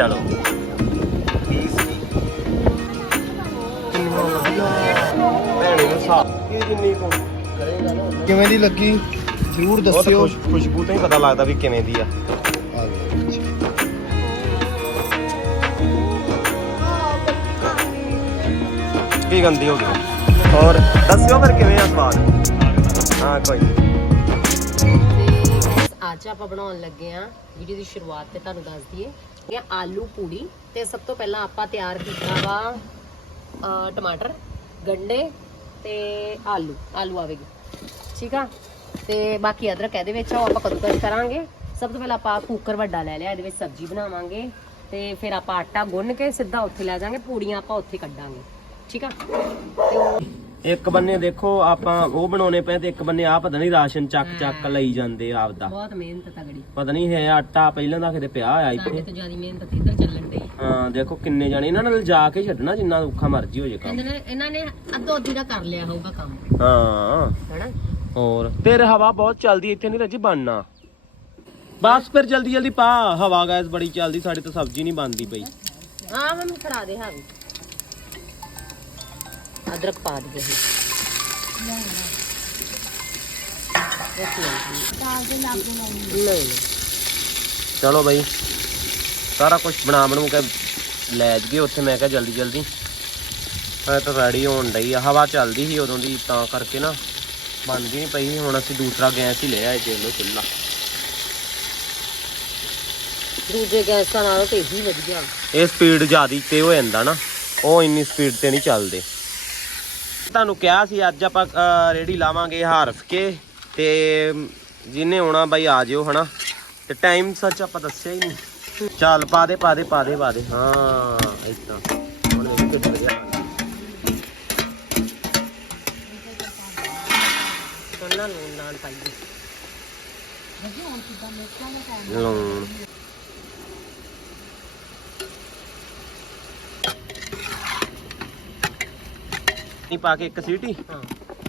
ਚਲੋ। ਪੀਸ ਕੀ ਕਿੰਨਾ ਵਧੀਆ ਭੈਣੇ ਨੂੰ ਸਾ ਇਹ ਜਿੰਨੀ ਕੋ ਕਰੇਗਾ ਨਾ ਕਿਵੇਂ ਦੀ ਲੱਗੀ? ਜ਼ਰੂਰ ਦੱਸਿਓ। ਖੁਸ਼ ਖੁਸ਼ਬੂ ਤੋਂ ਹੀ ਪਤਾ ਲੱਗਦਾ ਵੀ ਕਿਵੇਂ ਦੀ ਆ। ਆ ਲਓ ਜੀ। ਕੀ ਗੰਦੀ ਹੋ ਗਈ। ਹੋਰ ਦੱਸਿਓ ਫਿਰ ਕਿਵੇਂ ਆ ਸਵਾਦ? ਹਾਂ ਕੋਈ ਅੱਜ ਆਪਾਂ ਬਣਾਉਣ ਲੱਗੇ ਆ ਵੀਡੀਓ ਦੀ ਸ਼ੁਰੂਆਤ ਤੇ ਤੁਹਾਨੂੰ ਦੱਸ ਦਈਏ। ਹੈ ਆਲੂ ਪੂੜੀ ਤੇ ਸਭ ਤੋਂ ਪਹਿਲਾਂ ਆਪਾਂ ਤਿਆਰ ਕੀਤਾ ਵਾ ਟਮਾਟਰ, ਗੰਡੇ ਤੇ ਆਲੂ ਆਲੂ ਆਵੇਗੀ। ਠੀਕ ਆ? ਤੇ ਬਾਕੀ ਅਦਰਕ ਇਹਦੇ ਵਿੱਚ ਆ, ਉਹ ਆਪਾਂ ਕਦੂਕਸ ਕਰਾਂਗੇ। ਸਭ ਤੋਂ ਪਹਿਲਾਂ ਆਪਾਂ ਕੁੱਕਰ ਵੱਡਾ ਲੈ ਲਿਆ, ਇਹਦੇ ਵਿੱਚ ਸਬਜ਼ੀ ਬਣਾਵਾਂਗੇ। ਤੇ ਫਿਰ ਆਪਾਂ ਆਟਾ ਗੁੰਨ ਕੇ ਸਿੱਧਾ ਉੱਥੇ ਲੈ ਜਾਾਂਗੇ ਪੂੜੀਆਂ ਆਪਾਂ ਉੱਥੇ ਕੱਢਾਂਗੇ। ਠੀਕ ਆ? ਤੇ ਇੱਕ ਬੰਨੇ ਦੇਖੋ ਆਪਾਂ ਉਹ ਬਣਾਉਣੇ ਪਏ ਤੇ ਇੱਕ ਬੰਨੇ ਆ ਪਤਾ ਨਹੀਂ ਰਾਸ਼ਨ ਚੱਕ ਚੱਕ ਲਈ ਜਾਂਦੇ ਆ ਆਪਦਾ। ਬਹੁਤ ਮਿਹਨਤ ਤਗੜੀ। ਪਤਾ ਨਹੀਂ ਹੈ ਆਟਾ ਪਹਿਲਾਂ ਦਾ ਕਿਤੇ ਪਿਆ ਸਾਡੇ ਇੱਥੇ ਤੋਂ ਜ਼ਿਆਦਾ ਮਿਹਨਤ ਇੱਧਰ ਚੱਲਣ ਡਈ। ਹਾਂ ਦੇਖੋ ਕਿੰਨੇ ਜਾਣੇ ਇਹਨਾਂ ਨਾਲ ਜਾ ਕੇ ਛੱਡਣਾ ਜਿੰਨਾ ਔਖਾ ਮਰਜ਼ੀ ਹੋ ਜੇ ਕੰਮ। ਇਹਨਾਂ ਨੇ ਇਹਨਾਂ ਨੇ ਅੱਧੋ ਅੱਧੀ ਦਾ ਕਰ ਲਿਆ ਹੋਊਗਾ ਕੰਮ। ਹਾਂ। ਹੈਨਾ? ਹੋਰ ਤੇਰੇ ਹਵਾ ਬਹੁਤ ਚੱਲਦੀ ਇੱਥੇ ਨਹੀਂ ਰੱਜੀ ਬਣਨਾ। ਬਸ ਫਿਰ ਜਲਦੀ ਜਲਦੀ ਪਾ ਹਵਾ ਗੈਸ ਬੜੀ ਚੱਲਦੀ ਸਾਡੇ ਤਾਂ ਸਬਜ਼ੀ ਨਹੀਂ ਬਣਦੀ ਪਈ। ਹਾਂ ਮੰਮੀ ਫੜਾ ਦੇ ਹਾਂ। ਅਦਰਕ ਪਾ ਦਈਏ ਨਹੀਂ ਨਹੀਂ। ਚਲੋ ਬਈ ਸਾਰਾ ਕੁਝ ਬਣਾ ਬਣੂ ਕੇ ਲੈ ਜਗੇ ਉੱਥੇ। ਮੈਂ ਕਿਹਾ ਜਲਦੀ ਜਲਦੀ। ਮੈਂ ਤਾਂ ਰੈਡੀ ਹੋਣ ਡਈ ਆ। ਹਵਾ ਚੱਲਦੀ ਸੀ ਉਦੋਂ ਦੀ ਤਾਂ ਕਰਕੇ ਨਾ ਬਣਦੀ ਨਹੀਂ ਪਈ। ਹੁਣ ਅਸੀਂ ਦੂਸਰਾ ਗੈਸ ਹੀ ਲੈ ਆਏ ਜੇ ਲੋ ਚੁੱਲਾ ਦੂਜੇ ਗੈਸਾਂ ਨਾਲੋਂ ਤੇ ਹੀ ਵਧੀਆ। ਇਹ ਸਪੀਡ ਜ਼ਿਆਦੀ ਤੇ ਹੋ ਜਾਂਦਾ ਨਾ। ਉਹ ਇੰਨੀ ਸਪੀਡ ਤੇ ਨਹੀਂ ਚੱਲਦੇ। ਤੁਹਾਨੂੰ ਕਿਹਾ ਸੀ ਅੱਜ ਆਪਾਂ ਰੇਹੜੀ ਲਾਵਾਂਗੇ ਹਾਰਫ ਕੇ ਤੇ ਜਿਹਨੇ ਆਉਣਾ ਬਾਈ ਆ ਜਿਓ ਹਨਾ? ਤੇ ਟਾਈਮ ਸੱਚ ਆਪਾਂ ਦੱਸਿਆ ਹੀ ਨਹੀਂ। ਚੱਲ ਪਾ ਦੇ ਪਾ ਦੇ ਪਾ ਦੇ ਪਾ ਦੇ। ਹਾਂ ਇਦਾਂ ਹੁਣ ਇਹ ਕਿੱਥੇ ਗਿਆ? ਉਹਨਾਂ ਨੂੰ ਨਾਲ ਪਾਈਏ ਲੂਣ ਨਹੀਂ ਪਾ ਕੇ ਇੱਕ ਸੀਟੀ। ਹਾਂ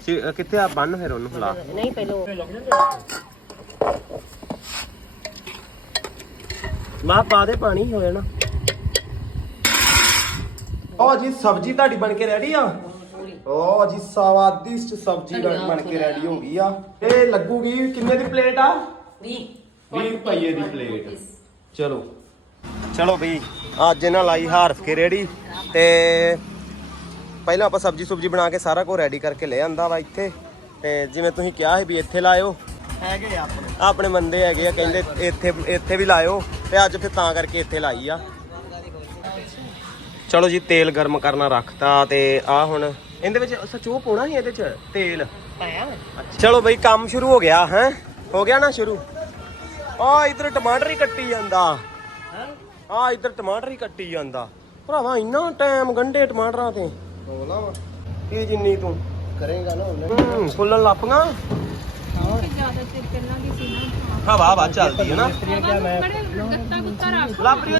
ਸੀ- ਕਿੱਥੇ ਆ? ਬੰਨ ਫਿਰ ਉਹਨੂੰ ਹਿਲਾ ਨਹੀਂ ਪਹਿਲੋ। ਮਾਂ ਪਾ ਦੇ ਪਾਣੀ ਹੋ ਜਾਣਾ। ਓ ਜੀ ਸਬਜ਼ੀ ਤੁਹਾਡੀ ਬਣ ਕੇ ਰੈਡੀ ਆ? ਓ ਜੀ ਸਵਾਦਿਸ਼ਟ ਸਬਜ਼ੀ ਬਣ ਕੇ ਰੈਡੀ ਹੋ ਗਈ ਆ। ਇਹ ਲੱਗੂਗੀ ਕਿੰਨੇ ਦੀ ਪਲੇਟ ਆ? 20 20 ਰੁਪਏ ਦੀ ਪਲੇਟ ਚਲੋ। ਚਲੋ ਬਈ ਅੱਜ ਇਹਨਾਂ ਲਾਈ ਹਾਰਫ ਕੇ ਰੈਡੀ ਤੇ ਪਹਿਲਾਂ ਆਪਾਂ ਸਬਜ਼ੀ ਸੁਬਜੀ ਬਣਾ ਕੇ ਸਾਰਾ ਕੁਝ ਰੈਡੀ ਕਰਕੇ ਲੈ ਆਂਦਾ ਵਾ ਇੱਥੇ। ਤੇ ਜਿਵੇਂ ਤੁਸੀਂ ਕਿਹਾ ਸੀ ਵੀ ਇੱਥੇ ਲਾਇਓ। ਹੈਗੇ ਆ ਆਪਣੇ। ਆਪਣੇ ਬੰਦੇ ਹੈਗੇ ਆ ਕਹਿੰਦੇ ਇੱਥੇ ਇੱਥੇ ਵੀ ਲਾਇਓ। ਤੇ ਅੱਜ ਫਿਰ ਤਾਂ ਕਰਕੇ ਇੱਥੇ ਲਾਈ ਆ। ਚਲੋ ਜੀ ਤੇਲ ਗਰਮ ਕਰਨਾ ਰੱਖਤਾ ਤੇ ਆ ਹੁਣ ਇਹਦੇ ਵਿੱਚ ਸਚੋ ਪਾਉਣਾ ਸੀ ਇਹਦੇ ਚ ਤੇਲ? ਪਾਇਆ। ਚਲੋ ਬਈ ਕੰਮ ਸ਼ੁਰੂ ਹੋ ਗਿਆ ਹੈ? ਹੋ ਗਿਆ ਨਾ ਸ਼ੁਰੂ? ਆ ਇਧਰ ਟਮਾਟਰ ਹੀ ਕੱਟੀ ਜਾਂਦਾ। ਆ ਇਧਰ ਟਮਾਟਰ ਹੀ ਕੱਟੀ ਜਾਂਦਾ। ਭਰਾਵਾ ਇੰਨਾ ਟਾਈਮ ਗੰਡੇ ਟਮਾਟਰਾਂ ਤੇ। ਬੋਲਾ ਵਾ। ਕੀ ਜਿੰਨੀ ਤੂੰ ਕਰੇਗਾ ਨਾ ਉਹਨੇ। ਹੂੰ, ਫੁੱਲਣ ਲੱਪੀਆਂ ਹਵਾ ਹਵਾ ਚੱਲਦੀ ਹੈ ਨਾ। ਲਾਪਰੀ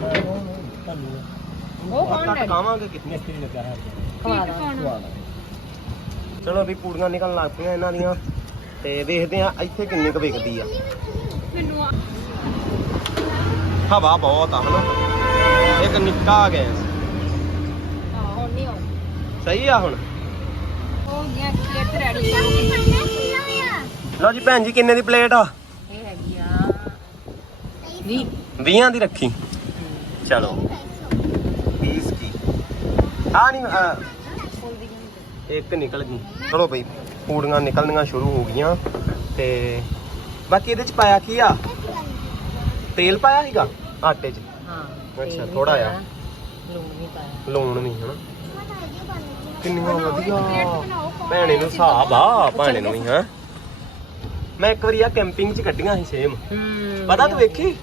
ਉਹ ਕੌਣ ਕੱਟ ਕਾਵਾਂਗੇ ਕਿੰਨੇ ਚਲੋ ਵੀ ਪੂੜੀਆਂ ਨਿਕਲਣ ਲੱਗ ਪਈਆਂ ਇਹਨਾਂ ਦੀਆਂ। ਤੇ ਦੇਖਦੇ ਆ ਇੱਥੇ ਕਿੰਨੀ ਕੁ ਵਿਕਦੀ ਆ। ਹਵਾ ਬਹੁਤ ਆ ਹਨਾ। ਇੱਕ ਨਿੱਕਾ ਆ ਗਿਆ ਸਹੀ ਆ ਹੁਣ? ਹੋ ਗਿਆ ਪਲੇਟ ਰੈਡੀ ਲਓ ਜੀ ਭੈਣ ਜੀ ਕਿੰਨੇ ਦੀ ਪਲੇਟ ਆ? ਇਹ ਹੈਗੀ ਆ। 20 20 ਦੀ ਰੱਖੀ। ਚਲੋ। 20 ਕੀ? ਆ ਨਹੀਂ ਆ, ਇੱਕ ਨਿਕਲ ਗਈ। ਚਲੋ ਬਈ ਪੂੜੀਆਂ ਨਿਕਲਣੀਆਂ ਸ਼ੁਰੂ ਹੋ ਗਈਆਂ। ਤੇ ਬਾਕੀ ਇਹਦੇ ਚ ਪਾਇਆ ਕੀ ਆ? ਤੇਲ ਪਾਇਆ ਸੀਗਾ? ਆਟੇ 'ਚ? ਹਾਂ ਅੱਛਾ, ਪਾਇਆ, ਆ। ਲੂਣ ਵੀ ਪਾਇਆ। ਲੂਣ ਨਹੀਂ ਹਨਾ? ਕਿੰਨੀਆਂ ਵਧੀਆ। ਭੈਣੇ ਨੂੰ ਹਿਸਾਬ ਆ ਭੈਣੇ ਨੂੰ ਹੀ ਹਾਂ। ਮੈਂ ਇੱਕ ਵਾਰੀ ਆ ਕੈਂਪਿੰਗ 'ਚ ਕੱਢੀਆਂ ਸੀ ਸੇਮ ਪਤਾ ਤੂੰ ਵੇਖੀ?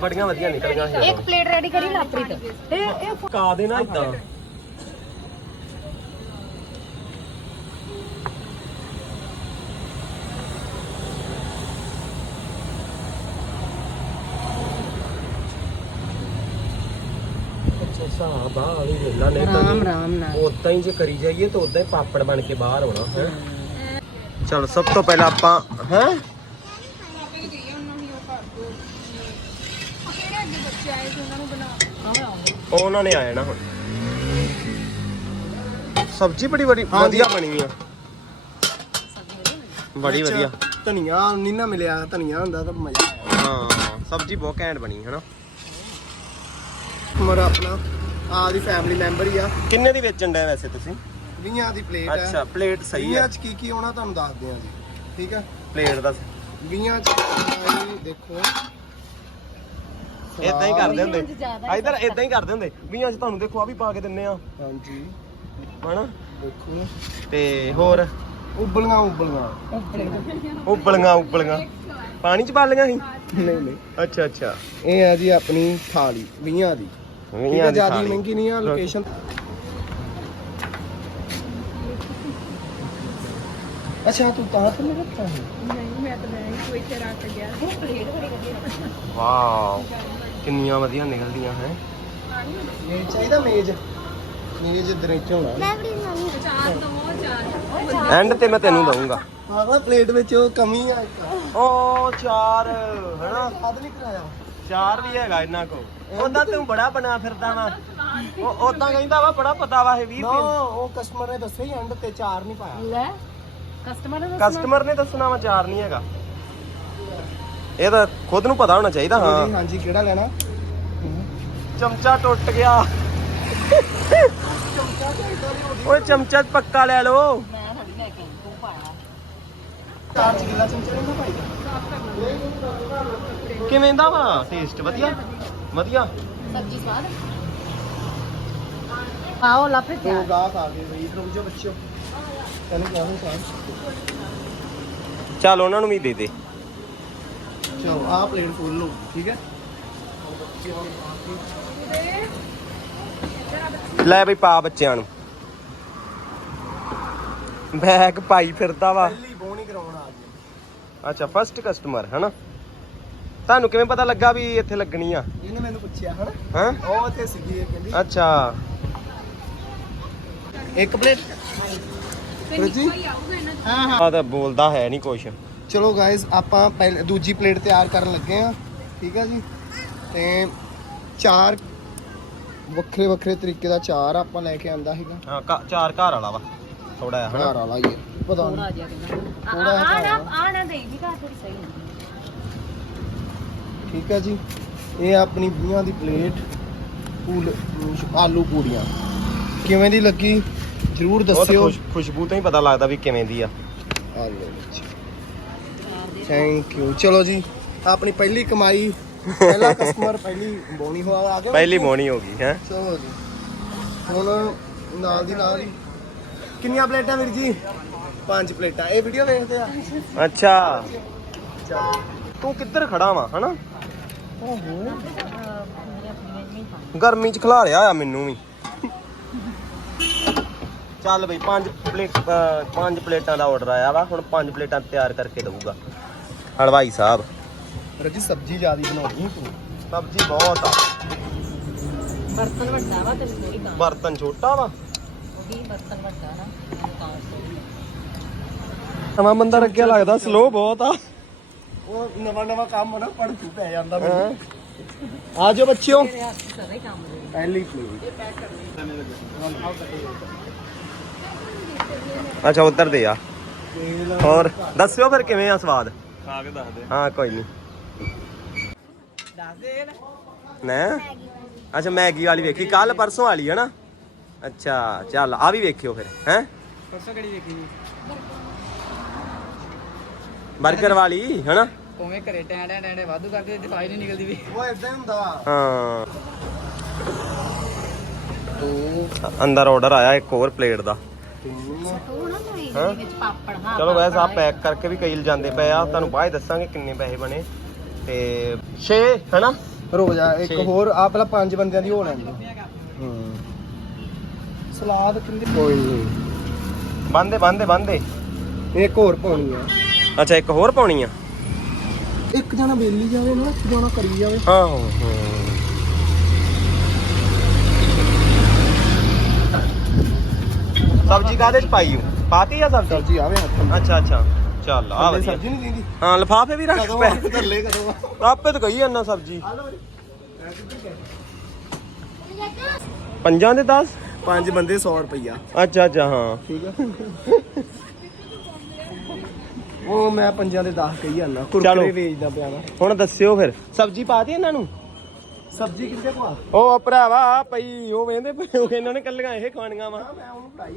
ਬੜੀਆਂ ਵਧੀਆ ਨਿਕਲੀਆਂ ਸੀ। ਇੱਕ ਪਲੇਟ ਰੈਡੀ ਕਰੀ ਲਾਪਰੀਤ ਇਹ ਇਹ ਪਕਾ ਦੇਣਾ ਇਦਾਂ ਹਿਸਾਬ ਆ ਵਾਲੀ ਵੇਲਾ ਨਹੀਂ ਰਾਮ ਰਾਮ ਨਾਲ ਉਦਾਂ ਹੀ ਜੇ ਕਰੀ ਜਾਈਏ ਤਾਂ ਉਦਾਂ ਹੀ ਪਾਪੜ ਬਣ ਕੇ ਬਾਹਰ ਆਉਣਾ ਹੈ। ਚਲ ਸਭ ਤੋਂ ਪਹਿਲਾਂ ਆਪਾਂ ਹੈ? ਉਹ ਉਹਨਾਂ ਨੇ ਆਇਆ ਨਾ ਹੁਣ। ਸਬਜ਼ੀ ਬੜੀ ਬੜੀ ਵਧੀਆ ਬਣੀ ਆ। ਬੜੀ ਵਧੀਆ। ਧਨੀਆ ਨਹੀਂ ਨਾ ਮਿਲਿਆ ਧਨੀਆ ਹੁੰਦਾ ਤਾਂ ਮਜ਼ਾ ਹਾਂ ਸਬਜ਼ੀ ਬਹੁਤ ਘੈਂਟ ਬਣੀ ਹੈ ਨਾ ਮੇਰਾ ਆਪਣਾ। ਆ ਦੀ ਫੈਮਿਲੀ ਮੈਂਬਰ ਹੀ ਆ। ਕਿੰਨੇ ਦੀ ਵੇਚਣ ਡਏ ਵੈਸੇ ਤੁਸੀਂ? 20 ਦੀ ਪਲੇਟ ਹੈ। ਅੱਛਾ ਪਲੇਟ ਸਹੀ ਵੀਹਾਂ ਆ ਚ ਕੀ ਕੀ ਆਉਣਾ ਤੁਹਾਨੂੰ ਦੱਸਦੇ ਆ ਜੀ। ਠੀਕ ਆ ਪਲੇਟ ਦਾ। 20 ਚ ਇਹ ਦੇਖੋ। ਇਦਾਂ ਹੀ ਕਰਦੇ ਹੁੰਦੇ। ਹੀ ਇਧਰ ਇਦਾਂ ਹੀ ਕਰਦੇ ਹੁੰਦੇ। 20 ਚ ਤੁਹਾਨੂੰ ਦੇਖੋ ਆ ਵੀ ਪਾ ਕੇ ਦਿੰਨੇ ਆ। ਹਾਂਜੀ। ਹਨਾ? ਦੇਖੋ। ਤੇ ਹੋਰ? ਉਬਲੀਆਂ ਉਬਲੀਆਂ। ਉਬਲੀਆਂ ਉਬਲੀਆਂ। ਪਾਣੀ ਚ ਪਾ ਲੀਆਂ ਸੀ? ਨਹੀਂ ਨਹੀਂ। ਅੱਛਾ ਅੱਛਾ। ਇਹ ਆ ਜੀ ਆਪਣੀ ਥਾਲੀ 20 ਦੀ। ਠੀਕ ਹੈ ਦੀ ਜ਼ਿਆਦਾ। ਮਹਿੰਗੀ ਨਹੀਂ ਆ ਲੋਕੇਸ਼ਨ ਅੱਛਾ ਤੂੰ ਤਾਂ ਤੇ ਨਹੀਂ ਰੱਖਿਆ ਹੈ ਵਾਓ ਕਿੰਨੀਆਂ ਵਧੀਆ ਨਿਕਲਦੀਆਂ ਹੈ? ਇਹ ਚਾਹੀਦਾ ਮੇਜ਼? ਮੇਜ਼ ਇਧਰ ਇੱਥੇ ਹੋਣਾ। ਐਂਡ ਤੇ ਮੈਂ ਤੈਨੂੰ ਦਊਂਗਾ। ਆਹ ਪਲੇਟ ਵਿੱਚ ਉਹ ਕਮੀ ਆ ਇੱਕ। ਓ ਚਾਰ ਹਨਾ? ਹੱਦ ਨਹੀਂ ਕਰਾਇਆ। ਚਾਰ ਵੀ ਹੈਗਾ ਇਹਨਾਂ ਕੋ ਉਹਦਾ ਤੂੰ ਬੜਾ ਬਣਾ ਫਿਰਦਾ ਵਾ। ਉਹ ਉਦਾਂ ਕਹਿੰਦਾ ਵਾ ਬੜਾ ਪਤਾ ਵਾ ਇਹ 20 ਨਾ ਉਹ ਕਸਟਮਰ ਨੇ ਦੱਸਿਆ ਹੀ ਐਂਡ ਤੇ ਚਾਰ ਨਹੀਂ ਪਾਇਆ। ਲੈ ਕਸਟਮਰ ਨੇ ਦੱਸਣਾ? ਕਸਟਮਰ ਨੇ ਦੱਸਣਾ ਵਾ ਚਾਰ ਨਹੀਂ ਹੈਗਾ। ਇਹ ਤਾਂ ਖੁਦ ਨੂੰ ਪਤਾ ਹੋਣਾ ਚਾਹੀਦਾ ਹਾਂ। ਹਾਂਜੀ ਕਿਹੜਾ ਲੈਣਾ? ਚਮਚਾ ਟੁੱਟ ਗਿਆ। ਓਏ ਚਮਚਾ ਪੱਕਾ ਲੈ ਲਓ। ਮੈਂ ਥੋੜੀ ਲੈ ਕੇ ਤੂੰ ਪਾਇਆ। ਚਾਰ ਚ ਗਿੱਲਾ ਚਮਚਾ ਨਹੀਂ ਨਾ ਪਾਈਦਾ ਕਿਵੇਂ ਦਾ ਵਾ? ਟੇਸਟ ਵਧੀਆ? ਵਧੀਆ? ਸਬਜ਼ੀ ਸਵਾਦ? ਆਓ ਲਾਪਰੇ ਦੋ ਤਿਆਰ। ਗਾਹਕ ਆ ਗਏ ਵੇਟ ਰੁਕ ਜਾਓ ਬੱਚਿਓ ਤੈਨੂੰ ਕਿਹਾ ਸੀ ਸਾਹਿਬ ਚੱਲ ਉਹਨਾਂ ਨੂੰ ਵੀ ਦੇ ਦੇ। ਚਲੋ ਆਹ ਪਲੇਟ ਫੁੱਲ ਲਓ ਠੀਕ ਹੈ? ਲੈ ਬਈ ਪਾ ਬੱਚਿਆਂ ਨੂੰ। ਬੈਗ ਪਾਈ ਫਿਰਦਾ ਵਾ। ਪਹਿਲੀ ਬੋਣੀ ਕਰਾਉਣ ਆ ਅੱਛਾ ਫਰਸਟ ਕਸਟਮਰ ਹੈਨਾ? ਤੁਹਾਨੂੰ ਕਿਵੇਂ ਪਤਾ ਲੱਗਾ ਵੀ ਇੱਥੇ ਲੱਗਣੀ ਆ? ਇਹਨੇ ਮੈਨੂੰ ਪੁੱਛਿਆ ਹਨਾ? ਹਾਂ? ਉਹ ਇੱਥੇ ਸੀਗੀ ਇਹ ਕਹਿੰਦੀ। ਅੱਛਾ। ਇੱਕ ਪਲੇਟ? ਜੀ? ਹਾਂ ਹਾਂ ਆ ਤਾਂ ਬੋਲਦਾ ਹੈ ਨਹੀਂ ਕੁਛ। ਚਲੋ ਗਾਇਸ ਆਪਾਂ ਪਹਿਲੇ ਦੂਜੀ ਪਲੇਟ ਤਿਆਰ ਕਰਨ ਲੱਗੇ ਆ ਠੀਕ ਹੈ ਜੀ? ਤੇ ਚਾਰ ਵੱਖਰੇ ਵੱਖਰੇ ਤਰੀਕੇ ਦਾ ਚਾਰ ਆਪਾਂ ਲੈ ਕੇ ਆਂਦਾ ਸੀਗਾ। ਹਾਂ ਘ- ਚਾਰ ਘਰ ਵਾਲਾ ਵਾ। ਥੋੜਾ ਜਿਹਾ ਘਰ ਵਾਲਾ ਹੀ ਹੈ। ਪਤਾ ਥੋੜਾ ਨਹੀਂ ਜਿਹਾ ਆ ਜਿਹਾ ਆ ਨਾ ਆ ਨਾ ਦੇਈ ਵੀ ਘਰ ਥੋੜੀ ਸਹੀ ਹੁੰਦੀ ਠੀਕ ਹੈ ਜੀ? ਇਹ ਆਪਣੀ 20 ਦੀ ਪਲੇਟ ਫੂਲ ਆਲੂ ਪੂੜੀਆਂ। ਕਿਵੇਂ ਦੀ ਲੱਗੀ? ਜਰੂਰ ਦੱਸਿਓ। ਖੁਸ਼- ਖੁਸ਼ਬੂ ਤੋਂ ਹੀ ਪਤਾ ਲੱਗਦਾ ਵੀ ਕਿਵੇਂ ਦੀ ਆ। ਥੈਂਕ ਯੂ ਚਲੋ ਜੀ ਆਪਣੀ ਪਹਿਲੀ ਕਮਾਈ ਪਹਿਲਾ ਕਸਟਮਰ ਪਹਿਲੀ ਬੋਣੀ ਹੋ ਆ ਗਿਆ। ਪਹਿਲੀ ਮੋਣੀ ਹੋ ਗਈ ਹੈ। ਚਲੋ ਜੀ। ਹੁਣ ਨਾਲ ਦੀ ਨਾਲ ਕਿੰਨੀਆਂ ਪਲੇਟਾਂ ਵੀਰ ਜੀ? ਪੰਜ ਪਲੇਟਾਂ। ਇਹ ਵੀਡੀਓ ਵੇਖਦੇ ਆ। ਅੱਛਾ। ਤੂੰ ਕਿੱਧਰ ਖੜਾ ਵਾ ਹਨਾ? ਗਰਮੀ ਚ ਖਿਲਾ ਰਿਆ ਆ ਮੈਨੂੰ ਵੀ। ਚੱਲ ਬਈ ਪੰਜ ਪਲੇਟ ਪੰਜ ਪਲੇਟਾਂ ਦਾ ਆਰਡਰ ਆਇਆ ਵਾ। ਹੁਣ ਪੰਜ ਪਲੇਟਾਂ ਤਿਆਰ ਕਰਕੇ ਦਊਗਾ। ਹਲਵਾਈ ਸਾਹਿਬ। ਰੱਜੀ ਸਬਜ਼ੀ ਜ਼ਿਆਦੀ ਬਣਾਉਣੀ ਤੂੰ। ਸਬਜ਼ੀ ਬਹੁਤ ਆ। ਬਰਤਨ ਵੱਡਾ ਵਾ ਤੈਨੂੰ ਥੋੜੀ ਕੰਮ ਬਰਤਨ ਛੋਟਾ ਵਾ। ਉਹਦੀ ਬਰਤਨ ਵੱਡਾ ਨਾ ਤਾਂ ਨਵਾਂ ਬੰਦਾ ਰੱਖਿਆ ਲੱਗਦਾ ਸਲੋ ਬਹੁਤ ਆ। ਉਹ ਨਵਾਂ ਨਵਾਂ ਕੰਮ ਨਾ ਪੜ ਤੂੰ ਪੈ ਜਾਂਦਾ ਹੈਂ? ਮੈਨੂੰ। ਆ ਜਾਓ ਬੱਚਿਓ। ਤੇਰੇ ਹੱਥ ਸਾਰੇ ਹੀ ਕੰਮ ਦੇ ਪਹਿਲੀ ਪਲੇਟ ਅੱਛਾ ਉਧਰ ਦੇ ਆ। ਹੋਰ ਦੱਸਿਓ ਫਿਰ ਕਿਵੇਂ ਆ ਸਵਾਦ? ਖਾ ਕੇ ਦੱਸ ਦੇ ਹਾਂ ਕੋਈ ਨਹੀਂ ਦੱਸ ਦੇ ਨਾ? ਅੱਛਾ ਮੈਗੀ ਵਾਲੀ ਵੇਖੀ। ਕੱਲ ਪਰਸੋਂ ਵਾਲੀ ਹੈ ਨਾ? ਅੱਛਾ ਚੱਲ ਆ ਵੀ ਵੇਖਿਓ ਫਿਰ ਹੈ? ਪਰਸੋਂ ਕਿਹੜੀ ਦੇਖੀ 버ਗਰ ਵਾਲੀ ਹੈ ਨਾ ਉਵੇਂ ਘਰੇ ਟੈਂ ਟੈਂ ਟੈਂ ਵਾਧੂ ਕਰਦੇ ਦਿਖਾਈ ਨਹੀਂ ਨਿਕਲਦੀ ਵੀ। ਉਹ ਇਦਾਂ ਹੀ ਹੁੰਦਾ ਹਾਂ। ਅੰਦਰ ਆਰਡਰ ਆਇਆ ਇੱਕ ਹੋਰ ਪਲੇਟ ਦਾ। ਤੂੰ ਚਲੋ ਵੈਸੇ ਆ ਪੈਕ ਕਰਕੇ ਵੀ ਕਈ ਜਾਂਦੇ ਪਏ ਆ। ਤੁਹਾਨੂੰ ਬਾਅਦ ਦੱਸਾਂਗੇ ਕਿੰਨੇ ਪੈਸੇ ਬਣੇ। ਤੇ 6 ਹੈਨਾ? ਰੁਕ ਜਾ ਇੱਕ। ਹੋਰ ਆ ਪਹਿਲਾਂ ਪੰਜ ਬੰਦਿਆਂ ਦੀ ਹੋ ਲੈਂਦੀ ਹੂੰ। ਸਲਾਦ ਕਿੰਨੀ? ਕੋਈ ਨਹੀਂ ਬੰਦੇ ਬੰਦੇ ਬੰਦੇ। ਇੱਕ ਹੋਰ ਪਾਉਣੀ ਆ। ਅੱਛਾ ਇੱਕ ਹੋਰ ਪਾਉਣੀ ਆ? ਇੱਕ ਜਣਾ ਵੇਲੀ ਜਾਵੇ ਨਾ ਇੱਕ ਜਣਾ ਕਰੀ ਜਾਵੇ। ਹਾਂ ਹਾਂ ਸਬਜ਼ੀ ਕਾਹਦੇ ਚ ਪਾਈ ਹੂੰ ਪਾਤੀ ਆ ਸਬਜ਼ੀ? ਸਬਜ਼ੀ ਆਵੇ ਹੱਥ ਅੱਛਾ ਅੱਛਾ। ਚੱਲ ਆ ਵਧੀਆ। ਸਬਜ਼ੀ ਨਹੀਂ ਦਿੰਦੀ। ਹਾਂ ਲਫਾਫੇ ਵੀ ਰੱਖ ਕਦੋਂ ਪੈ। ਥੱਲੇ ਕਦੋਂ ਆਪੇ ਤਾਂ ਕਹੀ ਜਾਂਦਾ ਸਬਜ਼ੀ। ਪੰਜਾਂ ਦੇ 10 ਪੰਜ ਬੰਦੇ 100 ਰੁਪਈਆ। ਅੱਛਾ ਅੱਛਾ ਹਾਂ। ਠੀਕ ਆ। ਉਹ ਮੈਂ ਪੰਜਾਂ ਦੇ 10 ਕਹੀ ਜਾਂਦਾ ਕੁਰਕਰੇ ਵੇਚਦਾ ਪਿਆ ਵਾ। ਹੁਣ ਦੱਸਿਓ ਫਿਰ। ਸਬਜ਼ੀ ਪਾ ਦੇ ਇਹਨਾਂ ਨੂੰ? ਸਬਜ਼ੀ ਕਿੱਥੇ ਪਵਾ? ਉਹ ਭਰਾਵਾ ਆਹ ਪਈ ਉਹ ਵੇਂਦੇ ਪਏ ਉਹ ਇਹਨਾਂ ਨੇ ਕੱਲੀਆਂ ਇਹ ਖਾਣੀਆਂ ਵਾ। ਮੈਂ ਉਹਨੂੰ ਪੜਾਈ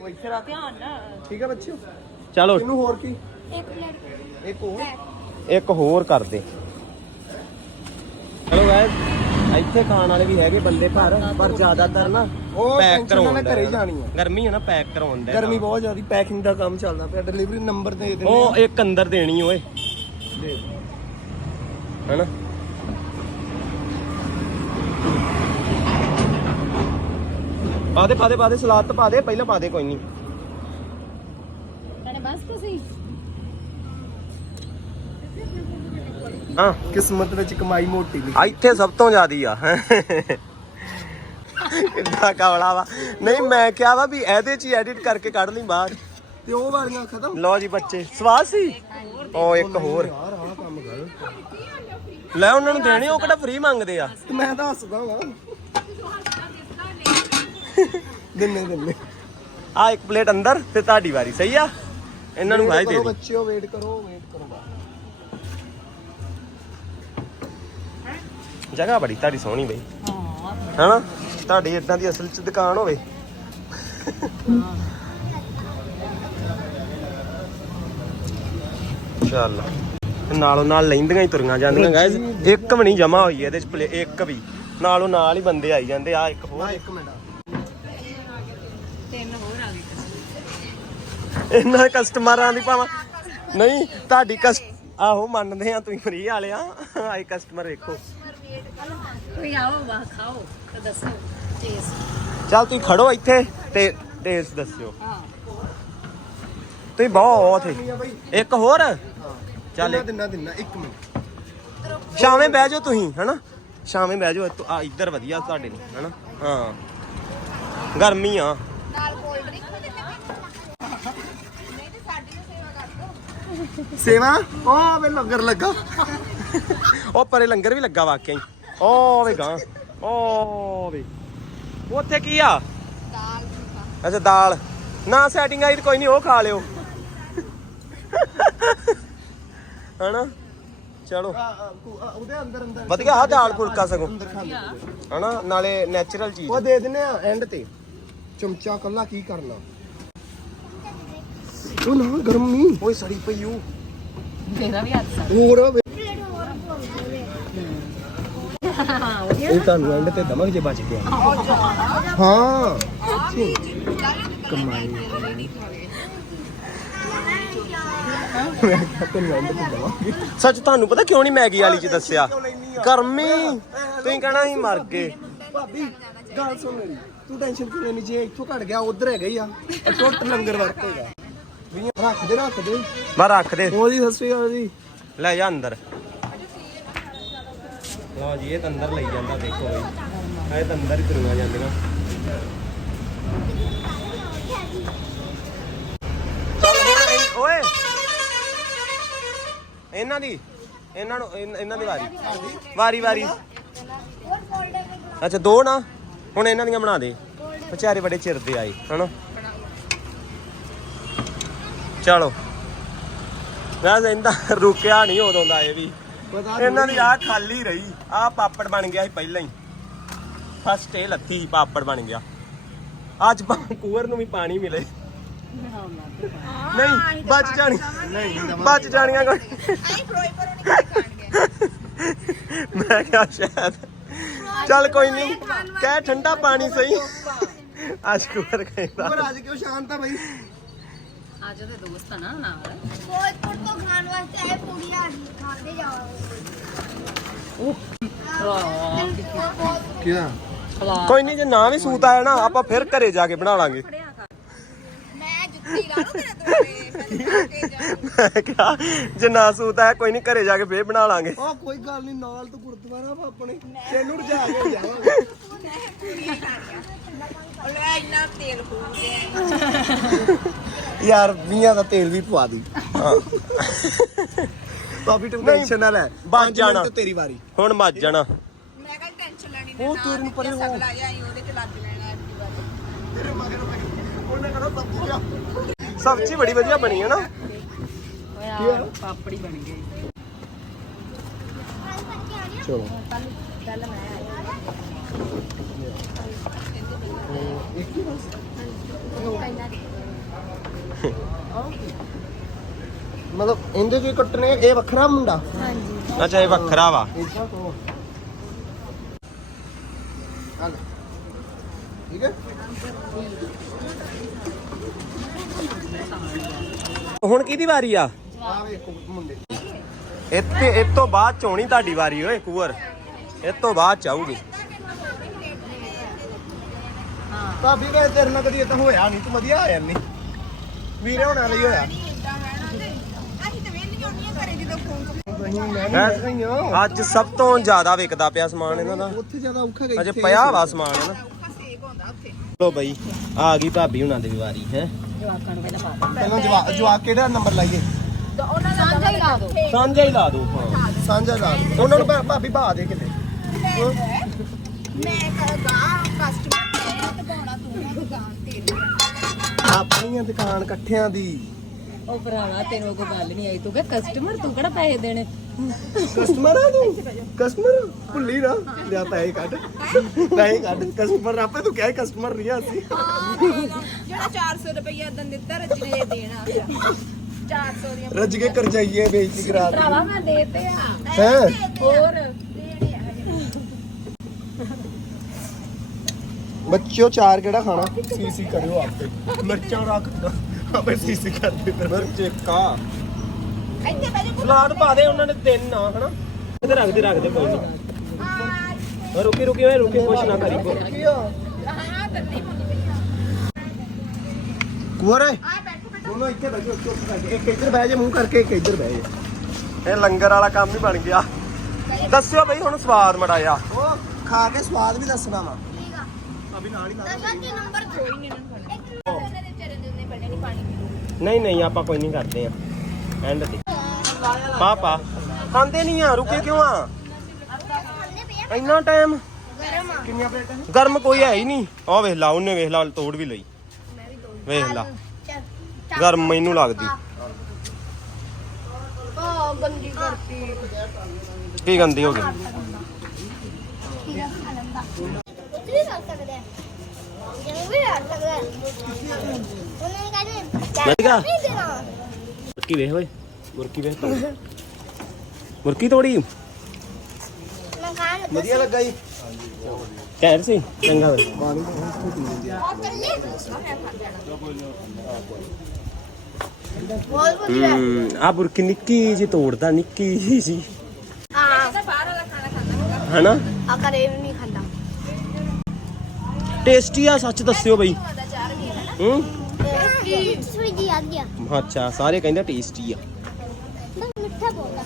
ਉਹ ਇੱਥੇ ਰੱਖ। ਧਿਆਨ ਠੀਕ ਆ ਬੱਚਿਓ? ਚਲੋ। ਇਹਨੂੰ ਹੋਰ ਕੀ? ਇੱਕ ਪਲੇਟ ਇੱਕ ਹੋਰ? ਇੱਕ ਹੋਰ ਕਰ ਦੇ ਚਲੋ ਗਾਇਸ ਇੱਥੇ ਖਾਣ ਵਾਲੇ ਵੀ ਹੈਗੇ ਬੰਦੇ ਘਰ ਪਰ ਜ਼ਿਆਦਾਤਰ ਨਾ ਉਹ ਪੈਕ ਨਾਲ ਕਰਾਉਂਦਾ ਘਰੇ ਜਾਣੀ ਆ। ਗਰਮੀ ਹੈ ਨਾ ਪੈਕ ਕਰਾਉਂਦਾ ਗਰਮੀ ਬਹੁਤ ਜ਼ਿਆਦੀ ਪੈਕਿੰਗ ਦਾ ਕੰਮ ਚੱਲਦਾ ਪਿਆ ਡਿਲੀਵਰੀ ਨੰਬਰ ਦੇ ਦਿੰਦੇ ਉਹ ਇੱਕ ਅੰਦਰ ਦੇਣੀ ਓਏ। ਦੇ। ਹੈਨਾ? ਪਾ ਦੇ ਪਾ ਦੇ ਪਾ ਦੇ ਸਲਾਦ ਤਾਂ ਪਾ ਦੇ ਪਹਿਲਾਂ ਪਾ ਦੇ ਕੋਈ ਨਹੀਂ ਕਹਿੰਦੇ ਬਸ ਤੁਸੀਂ ਹਾਂ ਕਿਸਮਤ ਵਿੱਚ ਕਮਾਈ ਮੋਟੀ ਆ ਇੱਥੇ ਸਭ ਤੋਂ ਜ਼ਿਆਦੀ ਆ। ਕਿੰਨਾ ਕਵਲਾ ਵਾ। ਨਹੀਂ ਮੈਂ ਕਿਹਾ ਵਾ ਵੀ ਇਹਦੇ ਚ ਐਡਿਟ ਕਰਕੇ ਕੱਢ ਲਈ ਬਾਹਰ। ਤੇ ਉਹ ਵਾਲੀਆਂ ਖਤਮ? ਲਓ ਜੀ ਬੱਚੇ ਸਵਾਦ ਸੀ? ਉਹ ਇੱਕ ਹੋਰ। ਯਾਰ ਆਹ ਕੰਮ ਕਰ। ਲੈ ਉਹਨਾਂ ਨੂੰ ਦੇਣੇ ਉਹ ਕਿਹੜਾ ਫ੍ਰੀ ਮੰਗਦੇ ਆ? ਤੇ ਮੈਂ ਤਾਂ ਹੱਸਦਾ ਵਾਂ। ਦਿੰਨੇ ਦਿੰਨੇ। ਆ ਇੱਕ ਪਲੇਟ ਅੰਦਰ ਤੇ ਤੁਹਾਡੀ ਵਾਰੀ ਸਹੀ ਆ? ਇਹਨਾਂ ਨੂੰ ਦੇ ਕਰੋ ਦੀ ਬੱਚਿਓ ਵੇਟ ਕਰੋ ਵੇਟ ਕਰੋ। ਜਗ੍ਹਾ ਬੜੀ ਤੁਹਾਡੀ ਸੋਹਣੀ ਬਈ। ਹਨਾ? ਤੁਹਾਡੀ ਇਦਾਂ ਦੀ ਅਸਲ ਚ ਦੁਕਾਨ ਹੋਵੇ। ਚੱਲ। ਨਾਲੋਂ ਨਾਲ ਲੈਂਦੀਆਂ ਹੀ ਤੁਰੀਆਂ ਜਾਂਦੀਆਂ ਗਾਇਸ ਇੱਕ ਵੀ ਨਹੀਂ ਜਮਾ ਹੋਈ ਇਹਦੇ ਚ ਪਲੇ ਇੱਕ ਵੀ। ਨਾਲੋਂ ਨਾਲ ਹੀ ਬੰਦੇ ਆਈ ਜਾਂਦੇ ਆ ਇੱਕ ਹੋਰ। ਇੱਕ ਮਿੰਟ। ਇਹਨਾਂ ਕਸਟਮਰਾਂ ਦੀ ਭਾਵਾਂ। ਨਹੀਂ ਤੁਹਾਡੀ ਕਸ ਆਹੋ ਮੰਨਦੇ ਆ ਤੁਸੀਂ ਫ੍ਰੀ ਵਾਲਿਆ ਆਏ ਕਸਟਮਰ ਵੇਖੋ। ਕੋਈ ਆਓ ਵਾ ਖਾਓ ਤੇ ਦੱਸੋ ਟੇਸਟ ਚੱਲ ਤੁਸੀਂ ਖੜੋ ਇੱਥੇ ਤੇ ਟੇਸਟ ਦੱਸਿਓ ਹਾਂ ਤੁਸੀਂ ਬਹੁਤ ਹੀ ਠੀਕ ਆ ਬਈ ਇੱਕ ਹੋਰ ਚੱਲ ਦਿਨਾ ਇੱਕ- ਦਿਨਾ ਦਿਨਾ ਇੱਕ ਮਿੰਟ ਸ਼ਾਮੇ ਬਹਿ ਜਾਓ ਤੁਸੀਂ ਹਨਾ ਸ਼ਾਮੇ ਬਹਿ ਜਾਓ ਇੱਥੋਂ- ਆ ਇੱਧਰ ਵਧੀਆ ਤੁਹਾਡੇ ਲਈ ਹਨਾ ਹਾਂ ਗਰਮੀ ਆ ਨਾਲ ਕੋਲਡ ਡਰਿੰਕ ਨਹੀਂ ਤੇ ਸਾਡੀ ਨੂੰ ਸੇਵਾ ਕਰ ਦੋ ਸੇਵਾ ਉਹ ਵੇ ਲੰਗਰ ਲੱਗਾ ਉਹ ਪਰੇ ਲੰਗਰ ਵੀ ਲੱਗਾ ਵਾਕਿਆ ਹੀ। ਉਹ ਵੇ ਗਾਂ। ਉਹ ਵੇ। ਉੱਥੇ ਕੀ ਆ? ਦਾਲ ਅੱਛਾ ਦਾਲ। ਨਾ ਸੈਟਿੰਗ ਆਈ ਤਾਂ ਕੋਈ ਨਹੀਂ ਉਹ ਖਾ ਲਿਓ। ਹਨਾ? ਚਲੋ। ਉਹਦੇ ਅੰਦਰ ਅੰਦਰ ਵਧੀਆ ਆ ਦਾਲ ਫੁਲਕਾ ਸਗੋਂ। ਹਨਾ? ਨਾਲੇ ਨੈਚੁਰਲ ਚੀਜ਼। ਉਹ ਦੇ ਦਿੰਨੇ ਆ ਐਂਡ ਤੇ। ਚਮਚਾ ਕੱਲਾ ਕੀ ਕਰਨਾ? ਉਹ ਨਾ ਗਰਮੀ। ਓਏ ਸੜੀ ਪਈ ਉਹ ਤੇਰਾ ਵੀ ਹੱਥ ਹੋਰ ਵੇ- ਹਾਂ ਵਧੀਆ ਇਹ ਤੁਹਾਨੂੰ ਐਂਡ ਤੇ ਦਮਕ ਜੇ ਬਚ ਗਿਆ। ਹਾਂ। ਕਮਾਈ ਮੈਂ ਕਿਹਾ ਤੈਨੂੰ ਐਂਡ ਤੇ ਦਵਾਂਗੇ ਸੱਚ ਤੁਹਾਨੂੰ ਪਤਾ ਕਿਉਂ ਨਹੀਂ ਮੈਗੀ ਵਾਲੀ ਚ ਦੱਸਿਆ? ਗਰਮੀ ਤੁਸੀਂ ਕਹਿਣਾ ਸੀ ਮਰ ਗਏ। ਭਾਬੀ ਗੱਲ ਸੁਣ ਮੇਰੀ ਤੂੰ ਟੈਨਸ਼ਨ ਕਿਉਂ ਲੈਣੀ ਜੇ ਇੱਥੋਂ ਘਟ ਗਿਆ ਉਧਰ ਹੈਗਾ ਹੀ ਆ। ਟੁੱਟ ਲੰਗਰ ਵਰਤੇਗਾ ਵੀ ਰੱਖ ਦੇ ਰੱਖ ਦੇ। ਬਾ ਰੱਖ ਦੇ। ਉਹ ਜੀ ਸਤਿ ਸ਼੍ਰੀ ਅਕਾਲ ਜੀ। ਲੈ ਜਾ ਅੰਦਰ। ਲਓ ਜੀ, ਇਹ ਤਾਂ ਅੰਦਰ ਲਈ ਜਾਂਦਾ, ਦੇਖੋ ਬਈ। ਇਹ ਤਾਂ ਅੰਦਰ ਹੀ ਤੁਰੀਆਂ ਜਾਂਦੀਆਂ। ਚੱਲ ਹੁਣ ਇਹ- ਓਏ! ਇਹਨਾਂ ਦੀ, ਇਹਨਾਂ ਨੂੰ, ਇਨ- ਇਹਨਾਂ ਦੀ ਵਾਰੀ। ਵਾਰੀ ਵਾਰੀ। ਅੱਛਾ, ਦੋ ਨਾ? ਹੁਣ ਇਹਨਾਂ ਦੀਆਂ ਬਣਾ ਦੇ। ਵਿਚਾਰੇ ਬੜੇ ਚਿਰ ਦੇ ਆਏ, ਹਨਾ? ਚਲੋ। ਵੈਸੇ ਇਹਦਾ ਰੁਕਿਆ ਨਹੀਂ ਉਦੋਂ ਦਾ ਇਹ ਵੀ। ਇਹਨਾਂ ਦੀ ਆ ਖਾਲੀ ਰਹੀ। ਆ ਪਾਪੜ ਬਣ ਗਿਆ ਸੀ ਪਹਿਲਾਂ ਹੀ। ਫਸਟ ਇਹ ਲੱਥੀ ਪਾਪੜ ਬਣ ਗਿਆ। ਅੱਜ ਕੂਅਰ ਨੂੰ ਵੀ ਪਾਣੀ ਮਿਲੇ। ਨਹੀਂ ਬਚ ਜਾਣੀ। ਨਹੀਂ ਬਚ ਜਾਣੀਆਂ ਕੋਈ। ਮੈਂ ਕਿਹਾ ਸ਼ਾਇਦ। ਚੱਲ ਕੋਈ ਨਹੀਂ। ਕਹਿ ਠੰਡਾ ਪਾਣੀ ਸਹੀ। ਅੱਜ ਕੂਅਰ ਕਹਿੰਦਾ। ਪਰ ਅੱਜ ਕਿਉਂ ਸ਼ਾਂਤ ਆ ਬਈ? ਅੱਜ ਉਹਦੇ ਦੋਸਤ ਆ ਨਾ ਨਾਲ ਫਿਰੋਜ਼ਪੁਰ ਤੋਂ ਖਾਣ ਵਾਸਤੇ ਆਏ ਪੂੜੀਆਂ ਖਾਂਦੇ ਜਾਓ। ਕਿਆ ਕੋਈ ਨਹੀਂ ਜੇ ਨਾ ਵੀ ਸੂਤ ਆਇਆ ਨਾ ਆਪਾਂ ਫਿਰ ਘਰੇ ਜਾ ਕੇ ਬਣਾ ਲਾਂਗੇ। ਮੈਂ ਜੁੱਤੀ ਲਾ ਲੂ ਤੇਰੇ ਮੈਂ। ਮੈਂ ਕਿਹਾ ਜੇ ਨਾ ਸੂਤ ਆਇਆ ਕੋਈ ਨਹੀਂ ਘਰੇ ਜਾ ਕੇ ਫੇਰ ਬਣਾ ਲਾਂਗੇ। ਉਹ ਕੋਈ ਗੱਲ ਨਹੀਂ ਨਾਲ ਤੋਂ ਗੁਰਦੁਆਰਾ ਵਾ ਆਪਣੇ। ਤੈਨੂੰ ਰਜਾ ਕੇ ਜਾਵਾਂਗੇ ਲੈ ਇੰਨਾ ਤੇਲ ਫੂਕ ਯਾਰ ਮੀਆਂ ਦਾ ਤੇਲ ਵੀ ਪਵਾ ਦੀ। ਭਾਬੀ ਤੂੰ ਟੈਨਸ਼ਨ ਨਾ ਲੈ ਬਚ ਪੰਜ ਜਾਣਾ। ਮਿੰਟ ਤੇਰੀ ਵਾਰੀ। ਹੁਣ ਮੱਜ ਜਾਣਾ। ਮੈਂ ਕਿਹਾ ਉਹ ਤੇਰੇ ਨੂੰ ਪਰੇ ਹੋ ਸਗਲਾ ਜਾਈ ਉਹਦੇ ਚ ਲੱਗ ਲੈਣਾ ਅੱਜ ਵਾਰ। ਤੇਰੇ ਮਗਰ ਮਗਰ ਉਹਨੇ ਕਹਣਾ ਸਬਜ਼ੀ ਆ ਸਬਜ਼ੀ ਬੜੀ ਵਧੀਆ ਬਣੀ ਹੈ ਨਾ। ਓਏ ਪਾਪੜੀ ਬਣ ਗਈ। ਚਲੋ। ਇੱਕ ਹੀ ਬਸ ਮਤਲਬ ਇਹਦੇ ਜੋ ਕੱਟਣੇ ਇਹ ਵੱਖਰਾ ਮੁੰਡਾ? ਅੱਛਾ ਇਹ ਵੱਖਰਾ ਵਾ। ਇਦਾਂ ਤੋਂ ਹਾਲ ਠੀਕ ਹੈ? ਹੁਣ ਕਿਹਦੀ ਵਾਰੀ ਆ? ਆ ਵੇਖੋ ਮੁੰਡੇ ਇੱਥੇ ਇਹ ਤੋਂ ਬਾਅਦ ਚੋਣੀ ਤੁਹਾਡੀ ਵਾਰੀ ਓਏ ਕੂਵਰ ਇਹ ਤੋਂ ਬਾਅਦ ਚਾਹੂਗੀ ਭਾਬੀ ਵੇ ਤੇਰੇ ਨਾਲ ਕਦੀ ਇਦਾਂ ਹੋਇਆ ਨਹੀਂ ਤੂੰ ਵਧੀਆ ਆਇਆ ਨਹੀਂ ਵੀਰੇ ਹੋਣਾ ਲਈ ਹੋਇਆ। ਹਾਂ ਅੱਜ ਸਭ ਤੋਂ ਜ਼ਿਆਦਾ ਵਿਕਦਾ ਪਿਆ ਸਮਾਨ ਇਹਨਾਂ ਦਾ। ਉੱਥੇ ਜ਼ਿਆਦਾ ਔਖਾ ਗਈ ਅਜੇ ਪਿਆ ਵਾ ਸਮਾਨ ਹੈ ਨਾ। ਔਖਾ ਸੇਕ ਹੁੰਦਾ ਉੱਥੇ। ਲੋ ਬਈ ਆ ਗਈ ਭਾਬੀ ਹੁਣਾਂ ਦੀ ਵਾਰੀ ਹੈ। ਪਹਿਲਾਂ ਕਿਹੜਾ ਨੰਬਰ ਲਾਈਏ? ਦੋ ਉਹਨਾਂ ਦਾ ਸਾਂਝਾ ਹੀ ਲਾ ਦੋ। ਸਾਂਝਾ ਹੀ ਲਾ ਦੋ ਹਾਂ। ਸਾਂਝਾ ਲਾ ਦਿਓ। ਉਹਨਾਂ ਨੂੰ ਭਾ- ਭਾਬੀ ਬਾ ਦੇ ਕਿਤੇ। ਮੈਂ ਕਹਗਾ ਕਸਟਮਰ ਤੇ ਪਾਉਣਾ ਤੂੰ ਦੁਕਾਨ ਤੇਰੀ ਆਪਣੀਆਂ ਦੁਕਾਨ ਇਕੱਠਿਆਂ ਦੀ। ਉਹ ਭਰਾਵਾ ਤੈਨੂੰ ਕੋਈ ਗੱਲ ਨਹੀਂ ਆਈ। ਤੂੰ ਕਿ ਕਸਟਮਰ ਤੂੰ ਕਿਹੜਾ ਪੈਸੇ ਦੇਣੇ? ਕਸਟਮਰ ਆ ਤੂੰ? ਕਸਟਮਰ ਭੁੱਲੀ ਨਾ। ਲਿਆ ਪੈਸੇ ਕੱਢ। ਪੈਸੇ ਕੱਢ। ਕਸਟਮਰ ਆਪੇ ਤੂੰ ਕਿਹਾ ਕਸਟਮਰ ਨਹੀਂ ਆ ਅਸੀਂ। ਜਿਹੜਾ 400 ਰੁਪਇਆ ਦੰ ਦਿੱਤਾ ਰੱਜਣੇ ਦੇ ਦੇਣਾ 400 ਦੀਆਂ ਰੱਜ ਕੇ ਕਰਜਾਈਏ ਬੇਇੱਜ਼ਤੀ ਕਰਾ ਭਰਾਵਾ ਮੈਂ ਦੇਤੇ ਆ। ਹੈ? ਹੋਰ? ਬੱਚਿਓ ਚਾਰ ਕਿਹੜਾ ਖਾਣਾ? ਸੀਸੀ ਕਰਿਓ ਆਪੇ। ਮਿਰਚਾਂ ਰੱਖ ਦੋ। ਆਪੇ ਸੀਸੀ ਕਰ ਦੇ ਮਿਰਚ ਕਾ ਇੱਥੇ ਬੈਠੇ ਸਲਾਦ ਪਾ ਦੇ ਉਹਨਾਂ ਨੇ ਤਿੰਨ ਆ ਹਨਾ? ਇਹਦੇ ਰੱਖ ਦੇ ਰੱਖ ਦੇ ਕੋਈ ਨਹੀਂ ਰੁਕੀ ਰੁਕੀ ਓਏ ਰੁਕੀ ਕੁਛ ਨਾ ਕਰੀ। ਕੋਈ ਹਾਂ ਤੰਨੀ ਕੁਵਰ ਆ ਬੈਠੋ ਬੈਠੋ। ਦੋਨੋਂ ਇੱਥੇ ਬੈਠੋ ਚੁੱਪ ਕਰਕੇ ਇੱਕ ਇੱਧਰ ਬਹਿ ਜਾ ਮੂੰਹ ਕਰਕੇ ਇੱਕ ਇੱਧਰ ਬਹਿ ਜਾ। ਇਹ ਲੰਗਰ ਵਾਲਾ ਕੰਮ ਹੀ ਬਣ ਗਿਆ। ਦੱਸਿਓ ਬਈ ਹੁਣ ਸਵਾਦ ਮੜਾਇਆ ਉਹ ਖਾ ਕੇ ਸਵਾਦ ਵੀ ਦੱਸਣਾ ਵਾ। ਅਭੀ ਨਾਲ ਹੀ ਲਾ ਨੰਬਰ ਕੋਈ ਨਹੀਂ ਇਹਨਾਂ ਨੂੰ ਇੱਕ ਦੇ ਵਿਚਾਰੇ ਦੇ ਉਹਨੇ ਬਣੇ ਨਹੀਂ ਪਾਣੀ ਪੀ ਨਹੀਂ ਨਹੀਂ ਆਪਾਂ ਕੋਈ ਨਹੀਂ ਕਰਦੇ ਆ ਐਂਡ ਤੇ। ਪਾਪਾ ਖਾਂਦੇ ਨਹੀਂ ਆ ਰੁਕੇ ਕਿਉਂ ਆ? ਇੰਨਾ ਟਾਈਮ ਕਿੰਨੀਆਂ ਪਲੇਟਾਂ ਨੇ ਗਰਮ ਕੋਈ ਹੈ ਹੀ ਨਹੀਂ। ਆ ਵੇਖ ਲਾ ਉਹਨੇ ਵੇਖ ਲਾ ਤੋੜ ਵੀ ਲਈ। ਵੇਖ ਲਾ। ਗਰਮ ਮੈਨੂੰ ਲੱਗਦੀ। ਆ ਗੰਦੀ ਕਰਤੀ ਕੀ ਗੰਦੀ ਹੋ ਗਈ? ਉੱਥੇ ਵੀ ਕਰ ਸਕਦੇ ਆ ਜਿਵੇਂ ਵੀ ਕਰ ਸਕਦੇ ਆ ਉਹਨਾਂ ਨੇ ਕਹਿੰਦੇ ਵਧੀਆ ਨਹੀਂ ਦੇਣਾ। ਮੁਰਕੀ ਵੇਖ ਓਏ ਮੁਰਕੀ ਵੇਖ ਤੂੰ। ਮੁਰਕੀ ਤੋੜੀ। ਮੈਂ ਖਾਣ ਲੱਗਾ ਵਧੀਆ ਲੱਗਾ ਜੀ। ਕਹਿ ਸੀ ਚੰਗਾ ਵੇ। ਪਾਣੀ ਤਾਂ ਹੁਣ ਇੱਥੇ ਪੀ ਲੈਂਦੇ ਆ ਬਹੁਤ ਚੱਲੇ ਬਹੁਤ ਵਧੀਆ ਹੂੰ। ਆ ਬੁਰਕੀ ਨਿੱਕੀ ਜੀ ਤੋੜਦਾ ਨਿੱਕੀ ਜੀ ਆ ਬਾਹਰ ਵਾਲਾ ਖਾਣਾ ਖਾਂਦਾ ਹਨਾ? ਆ ਕਰੇ ਵੀ ਟੇਸਟੀ ਆ ਸੱਚ ਦੱਸਿਓ ਬਈ। ਹੈ? ਸਵੀਜੀ ਆ ਗਿਆ ਅੱਛਾ ਸਾਰੇ ਕਹਿੰਦੇ ਟੇਸਟੀ ਆ। ਮਿੱਠਾ ਬੋਲਦਾ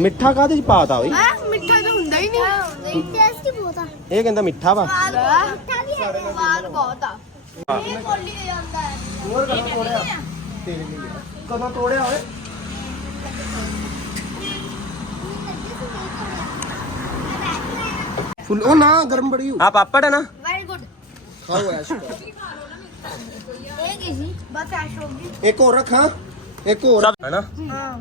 ਮਿੱਠਾ ਕਾਹਦੇ ਚ ਪਾਤਾ ਓਏ? ਆ ਮਿੱਠਾ ਤਾਂ ਹੁੰਦਾ ਹੀ ਨਹੀਂ। ਟੇਸਟੀ ਬਹੁਤ ਆ ਇਹ ਕਹਿੰਦਾ ਮਿੱਠਾ ਵਾ। ਮਿੱਠਾ ਵੀ ਹੈ ਸਵਾਦ ਬਹੁਤ ਆ। ਇਹ ਬੋਲੀ ਜਾਂਦਾ ਹੈ ਹੋਰ ਕਦੋਂ ਤੋੜਿਆ ਤੇਰੇ ਲਈ ਲਿਆ। ਕਦੋਂ ਤੋੜਿਆ ਓਏ? ਫੁੱਲ ਉਹ ਨਾ ਗਰਮ ਬੜੀ ਆ ਪਾਪੜ ਹੈ ਨਾ। ਖਾਓ ਐਸ਼ ਕਰੋ। ਇਹ ਕੀ ਸੀ ਬਸ ਐਸ਼ ਹੋ ਗਈ। ਇੱਕ ਹੋਰ ਰੱਖਾਂ? ਇੱਕ ਹੋਰ। ਸਭ ਹੈ। ਨਾ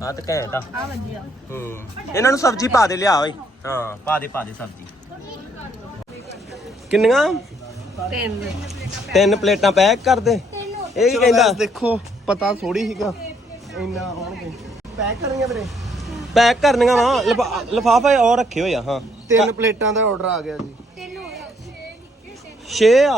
ਆ ਤਾਂ ਘੈਂਟ ਆ। ਆ ਵਧੀਆ। ਹੂੰ। ਇਹਨਾਂ ਨੂੰ ਸਬਜ਼ੀ ਪਾ ਦੇ ਲਿਆ ਓਏ। ਹਾਂ ਪਾ ਦੇ ਪਾ ਦੇ ਸਬਜ਼ੀ। ਕਿੰਨੀਆਂ? ਤਿੰਨ। ਤਿੰਨ ਪਲੇਟਾਂ ਪੈਕ ਕਰ ਦੇ। ਇਹ ਕੀ ਕਹਿੰਦਾ ਦੇਖੋ ਪਤਾ ਥੋੜੀ ਸੀਗਾ। ਇੰਨਾ ਹੋਣਗੇ ਪੈਕ ਕਰਨੀਆਂ ਵੀਰੇ? ਪੈਕ ਕਰਨੀਆਂ ਵਾ। ਲਫਾਫਾ ਔਰ ਰੱਖੇ ਹੋਏ ਆ ਹਾਂ। ਤਿੰਨ ਪਲੇਟਾਂ ਦਾ ਆਰਡਰ ਆ ਗਿਆ ਜੀ। 6 ਆ?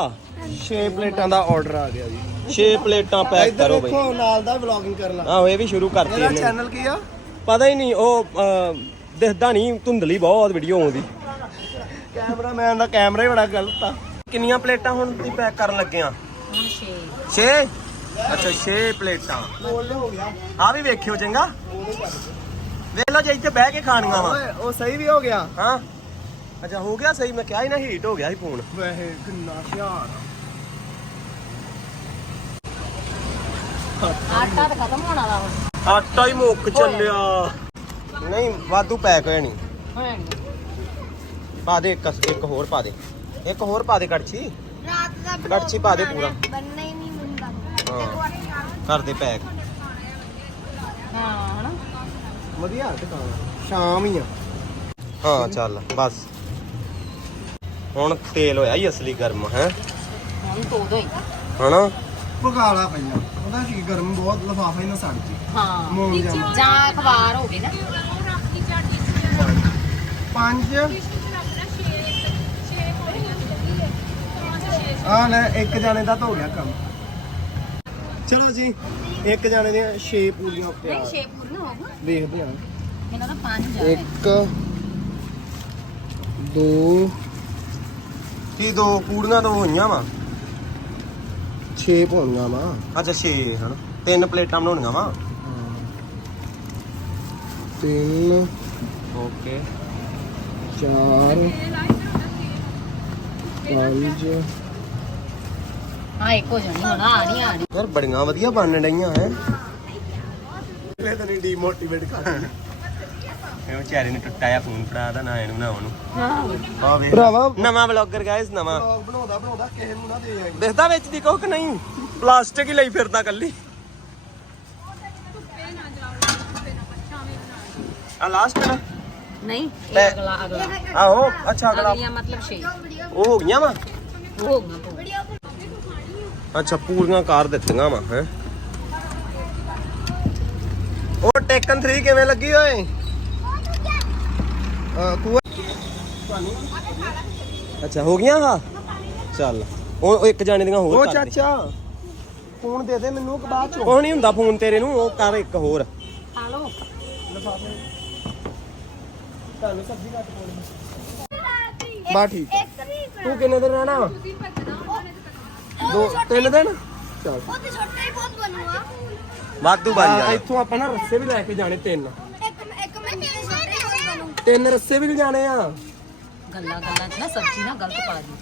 6 ਪਲੇਟਾਂ ਦਾ ਆਰਡਰ ਆ ਗਿਆ ਜੀ। 6 ਪਲੇਟਾਂ ਪੈਕ ਇੱਧਰ ਕਰੋ ਬਈ। ਦੇਖੋ ਨਾਲ ਦਾ ਵਲੌਗਿੰਗ ਕਰ ਲਾ। ਆਹੋ ਇਹ ਵੀ ਸ਼ੁਰੂ ਕਰਤੀ ਇਹਦਾ ਇਹਨੇ। ਚੈਨਲ ਕੀ ਆ? ਪਤਾ ਹੀ ਨਹੀਂ ਉਹ ਅਹ, ਦਿਖਦਾ ਨਹੀਂ ਧੁੰਦਲੀ ਬਹੁਤ ਵੀਡੀਓ ਆਉਂਦੀ ਕੈਮਰਾਮੈਨ ਦਾ ਕੈਮਰਾ ਹੀ ਬੜਾ ਗਲਤ ਆ। ਕਿੰਨੀਆਂ ਪਲੇਟਾਂ ਹੁਣ ਤੁਸੀਂ ਪੈਕ ਕਰਨ ਲੱਗੇ ਆ? ਹੁਣ 6 6 ਅੱਛਾ 6 ਪਲੇਟਾਂ। ਬੋਲ ਹੋ ਗਿਆ। ਆ ਵੀ ਵੇਖਿਓ ਚੰਗਾ। ਵੇਖ ਲਓ ਜੇ ਇੱਥੇ ਬਹਿ ਕੇ ਖਾਣੀਆਂ ਵਾ। ਓਏ ਉਹ ਸਹੀ ਵੀ ਹੋ ਗਿਆ। ਹਾਂ। ਅੱਛਾ ਹੋ ਗਿਆ ਸਹੀ? ਮੈਂ ਕਿਹਾ ਹੀ ਨਾ ਹੀਟ ਹੋ ਗਿਆ ਸੀ ਫੋਨ ਵੈਸੇ ਕਿੰਨਾ ਸ਼ਿਆਰ ਆਟਾ ਤਾਂ ਖਤਮ ਹੋਣ ਵਾਲਾ ਹੁਣ। ਆਟਾ ਹੀ ਮੁੱਕ ਚੱਲਿਆ। ਨਹੀਂ ਵਾਧੂ ਪੈਕ ਹੋਇਆ ਨਹੀਂ ਹੋਇਆ ਪਾ ਦੇ ਇੱਕ ਇੱਕ ਹੋਰ ਪਾ ਦੇ। ਇੱਕ ਹੋਰ ਪਾ ਦੇ ਕੜਛੀ। ਰਾਤ ਦਾ ਕੜਛੀ ਪਾ ਦੇ ਪੂਰਾ। ਬੰਨਾ ਹੀ ਨਹੀਂ ਹੁੰਦਾ ਹਾਂ। ਕਰ ਦੇ ਪੈਕ ਹਾਂ ਹਨਾ? ਵਧੀਆ ਦੁਕਾਨ। ਸ਼ਾਮ ਹੀ ਆ। ਹਾਂ ਚੱਲ ਬਸ। ਹੁਣ ਤੇਲ ਹੋਇਆ ਹੀ ਅਸਲੀ ਗਰਮ ਹੈ? ਹੁਣ ਧੋ ਦੋ ਹਨਾ? ਪਕਾਲਾ ਪਹਿਲਾਂ ਉਹਦਾ ਕੀ ਗਰਮ ਬਹੁਤ ਲਫਾਫਾ ਹੀ ਨਾ ਸੜ ਜੀ। ਹਾਂ। ਮੋਮ ਜਾਮ ਜਾਂ ਅਖਬਾਰ ਹੋਵੇ ਨਾ। ਪੰਜ। ਆ ਲੈ ਇੱਕ ਜਾਣੇ ਦਾ ਤਾਂ ਹੋ ਗਿਆ ਕੰਮ। ਚਲੋ ਜੀ ਇੱਕ ਜਾਣੇ ਦੀਆਂ 6 ਪੂਰੀਆਂ ਉੱਤੇ ਆ। ਛੇ ਪੂਰੀਆਂ ਹੋ ਗਈਆਂ। ਦੇਖਦੇ ਆ ਇਹਨਾਂ ਦਾ ਪੰਜ ਆ ਇੱਕ ਦੋ ਕੀ ਦੋ ਪੂੜੀਆਂ ਤੋਂ ਹੋਈਆਂ ਵਾ? 6 ਪਾਉਣੀਆਂ ਵਾ। ਅੱਛਾ 6 ਹਨ। ਤਿੰਨ ਪਲੇਟਾਂ ਬਣਾਉਣੀਆਂ ਵਾ? ਤਿੰਨ। ਓਕੇ। ਚਾਰ। ਪੰਜ। ਹਾਂ ਇੱਕ ਹੋ ਜਾਣੀ ਹੁਣ ਆ ਨਹੀਂ ਆ ਯਾਰ ਬੜੀਆਂ ਵਧੀਆ ਬਣਨ ਡਈਆਂ ਹੈ। ਲੈ ਤਾਂ ਨਹੀਂ ਡੀਮੋਟੀਵੇਟ ਕਰ ਇਹ ਵਿਚਾਰੇ ਨੇ ਟੁੱਟਾ ਜਿਹਾ ਫੋਨ ਫੜਾਦਾ ਨਾ ਇਹਨੂੰ ਨਾ ਉਹਨੂੰ। ਹਾਂ। ਆ ਵੇਖ। ਭਰਾਵਾ। ਨਵਾਂ ਬਲੌਗਰ ਗਾਇਸ ਨਵਾਂ। ਵਲੌਗ ਬਣਾਉਂਦਾ ਬਣਾਉਂਦਾ ਕਿਸੇ ਨੂੰ ਨਾ ਦੇ ਆਈ। ਦਿਖਦਾ ਵਿੱਚ ਦੀ ਕੁੱਕ ਨਹੀਂ? ਪਲਾਸਟਿਕ ਹੀ ਲਈ ਫਿਰਦਾ ਕੱਲੀ। ਆ ਲਾਸਟ ਨਾ ਨਹੀਂ ਲੈ। ਇਹ ਅਗਲਾ ਅਗਲਾ। ਆਹੋ ਅੱਛਾ ਅਗਲਾ। ਅਗਲੀਆਂ ਮਤਲਬ ਛੇ। ਉਹ ਹੋ ਗਈਆਂ ਵਾ? ਉਹ ਹੋ ਗਿਆ ਪੂਰਾ। ਅੱਛਾ ਪੂਰੀਆਂ ਕਰ ਦਿੱਤੀਆਂ ਵਾ ਹੈ। ਉਹ ਟੇਕਨ 3 ਕਿਵੇਂ ਲੱਗੀ ਓਏ? ਕੂਆ ਅੱਛਾ ਹੋ ਗਈਆਂ ਵਾ ਚੱਲ। ਉਹ ਉਹ ਇੱਕ ਜਾਣੇ ਦੀਆਂ ਹੋਰ ਉਹ ਕਰ ਦੇ। ਚਾਚਾ ਫੋਨ ਦੇ ਦੇ ਮੈਨੂੰ ਕਿ ਬਾਅਦ ਚੋਂ। ਉਹ ਨਹੀਂ ਹੁੰਦਾ ਫੋਨ ਤੇਰੇ ਨੂੰ ਉਹ ਕਰ ਇੱਕ ਹੋਰ। ਖਾ ਲਓ ਤੁਹਾਨੂੰ ਸਬਜ਼ੀ ਕੱਟ ਬਾ ਠੀਕ। ਇੱਕ ਤੂੰ ਕਿੰਨੇ ਦਿਨ ਰਹਿਣਾ ਵਾ? ਦੋ ਤਿੰਨ ਦਿਨ? ਚਲ। ਉਹ ਤੇ ਛੋਟਾ ਹੀ ਬਹੁਤ ਬਣੂਆ ਵਾਧੂ ਬਣ ਆ, ਜਾ ਇੱਥੋਂ ਆਪਾਂ ਨਾ ਰੱਸੇ ਵੀ ਲੈ ਕੇ ਜਾਣੇ ਤਿੰਨ ਇੱਕ ਇੱਕ ਮਿੰਟ ਦੇ ਛੋਟਾ ਹੀ ਬਹੁਤ ਬਣੂ ਤਿੰਨ ਰੱਸੇ ਵੀ ਲਿਜਾਣੇ ਆ। ਗੱਲਾਂ ਗੱਲਾਂ 'ਚ ਨਾ ਸਬਜ਼ੀ ਨਾ ਗਲਤ ਪਾ ਦੀ